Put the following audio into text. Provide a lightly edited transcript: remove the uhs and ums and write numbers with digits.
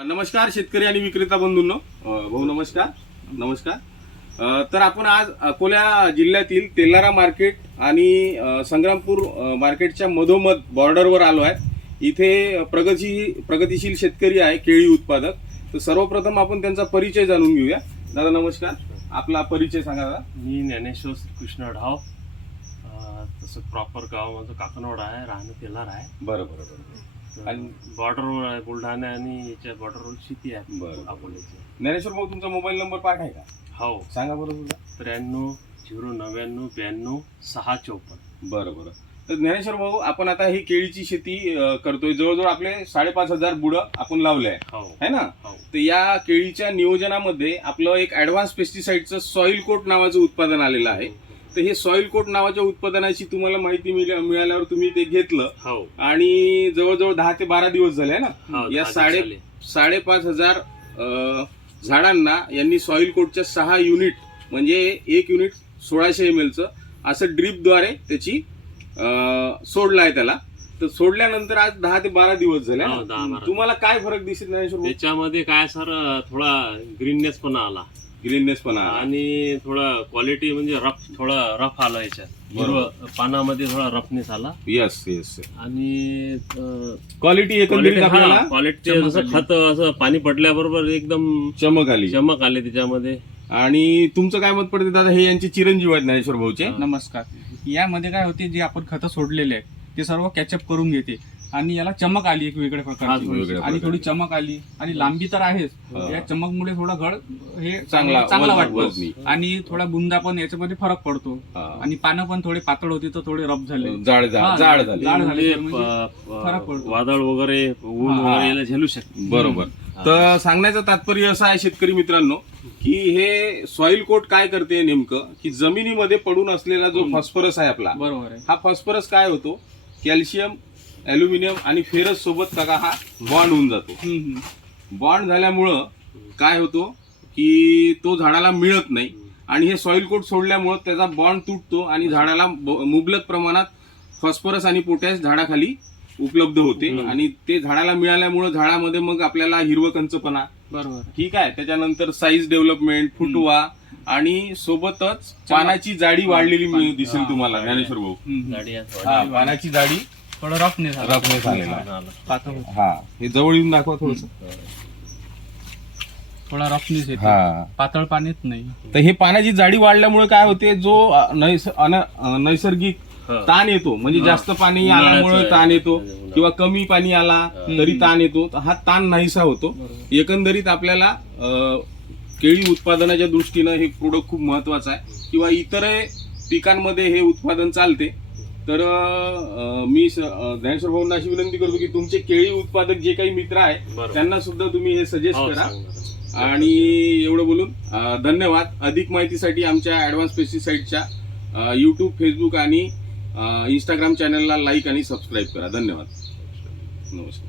नमस्कार शेतकरी आणि विक्रेता बंधूंनो, भाऊ नमस्कार. तर आपण आज अकोला जिल्ह्यातील तेलारा मार्केट आणि संग्रामपूर मार्केटच्या मधोमध बॉर्डरवर आलो आहे. इथे प्रगतिशील शेतकरी आहे, केळी उत्पादक. तर सर्वप्रथम आपण त्यांचा परिचय जाणून घेऊया. दादा नमस्कार, आपला परिचय सांगा. दादा मी ज्ञानेश्वर कृष्ण ढाव, तसं प्रॉपर गाव माझं काकनवाड आहे, राहणं तेलारा आहे. बरोबर. आणि बॉर्डरवर आहे, बुलढाणा आणि याच्या बॉर्डरवर शेती आहे. बरं. अकोल्याची. ज्ञानेश्वर भाऊ, तुमचा मोबाईल नंबर पाठ आहे का? हो, सांगा बरं तुझा. 93 099 92 654. बरं. तर ज्ञानेश्वर भाऊ, आपण आता ही केळीची शेती करतोय. जवळजवळ आपले 5,500 बुडं आपण लावले आहे ना. तर या केळीच्या नियोजनामध्ये आपलं एक ऍडव्हान्स पेस्टिसाइडचं सॉइल कोट नावाचं उत्पादन आलेलं आहे. तर हे सॉइल कोट नावाच्या उत्पादनाची तुम्हाला माहिती मिळाल्यावर तुम्ही ते घेतलं आणि जवळजवळ 10 ते 12 दिवस झाले ना. या 5,500 झाडांना यांनी सॉइल कोटच्या 6 युनिट म्हणजे 1 युनिट 1600 ml असं ड्रीपद्वारे त्याची सोडला आहे त्याला. तर सोडल्यानंतर आज 10 ते 12 दिवस झाले. तुम्हाला काय फरक दिसत नाही? त्याच्यामध्ये काय सर, थोडा ग्रीननेस पण आला आणि थोडा क्वालिटी म्हणजे थोडा रफ आला याच्यात. पानामध्ये थोडा रफनेस आला. येस. आणि क्वालिटी जसं खत असं पाणी पडल्याबरोबर एकदम चमक आली त्याच्यामध्ये. आणि तुमचं काय मत पडते दादा? हे यांचे चिरंजीव आहेत ज्ञानेश्वर भाऊचे. नमस्कार. यामध्ये काय होते, जे आपण खतं सोडलेले आहे ते सर्व कॅचअप करून घेते आणि याला चमक आली एक वेगळ्या प्रकारची. आणि थोडी चमक आली आणि लांबी तर आहेच. या चमकमुळे थोडा घड हे चांगला वाटतो आणि थोडा बुंदा पण याच्यामध्ये फरक पडतो. आणि पानं पण थोडे पातळ होती तर थोडे रफ झाले, जाड झाले, फरक पडतो. वादळ वगैरे ऊन वगैरे याला झेलू शकतो. बरोबर. तर सांगण्याचं तात्पर्य असं आहे शेतकरी मित्रांनो, की हे सॉइल कोट काय करते नेमकं, की जमिनीमध्ये पडून असलेला जो फॉस्फरस आहे आपला, बरोबर आहे, हा फॉस्फरस काय होतो, कॅल्शियम, ॲल्युमिनियम आणि फेरस सोबत हा बॉन्ड होऊन जातो. बॉन्ड झाल्यामुळं काय होतो की तो झाडाला मिळत नाही आणि हे सॉइल कोट सोडल्यामुळं त्याचा बॉन्ड तुटतो आणि झाडाला मुबलक प्रमाणात फॉस्फरस आणि पोटॅश झाडाखाली उपलब्ध होते. आणि ते झाडाला मिळाल्यामुळं झाडामध्ये मग आपल्याला हिरवं कंचपणा, बरोबर ठीक आहे, त्याच्यानंतर साईज डेव्हलपमेंट, फुटवा आणि सोबतच पानाची जाडी वाढलेली दिसेल तुम्हाला ज्ञानेश्वर भाऊ. पानाची जाडी थोडं रफनेस आलेला. हा, हे जवळ येऊन दाखवा थोडस. थोडा रफनेस येतो, पातळ पाण्यात नाही. तर हे पानाची जाडी वाढल्यामुळे काय होते, जो नैसर्गिक ताण येतो, म्हणजे जास्त पाणी आल्यामुळे ताण येतो किंवा कमी पाणी आला तरी ताण येतो, हा ताण नाहीसा होतो. एकंदरीत आपल्याला केळी उत्पादनाच्या दृष्टीनं हे प्रोडक्ट खूप महत्वाचं आहे. किंवा इतर पिकांमध्ये हे उत्पादन चालते. तर मी ज्ञानेश्वर भाऊंना अशी विनंती करतो की तुमचे केळी उत्पादक जे काही मित्र आहे त्यांना सुद्धा तुम्ही हे सजेस्ट करा. आणि एवढं बोलून धन्यवाद. अधिक माहितीसाठी आमच्या ऍडव्हान्स पेस्टिसाइडच्या YouTube, फेसबुक आणि इंस्टाग्राम चॅनलला लाईक आणि सबस्क्राईब करा. धन्यवाद. नमस्कार.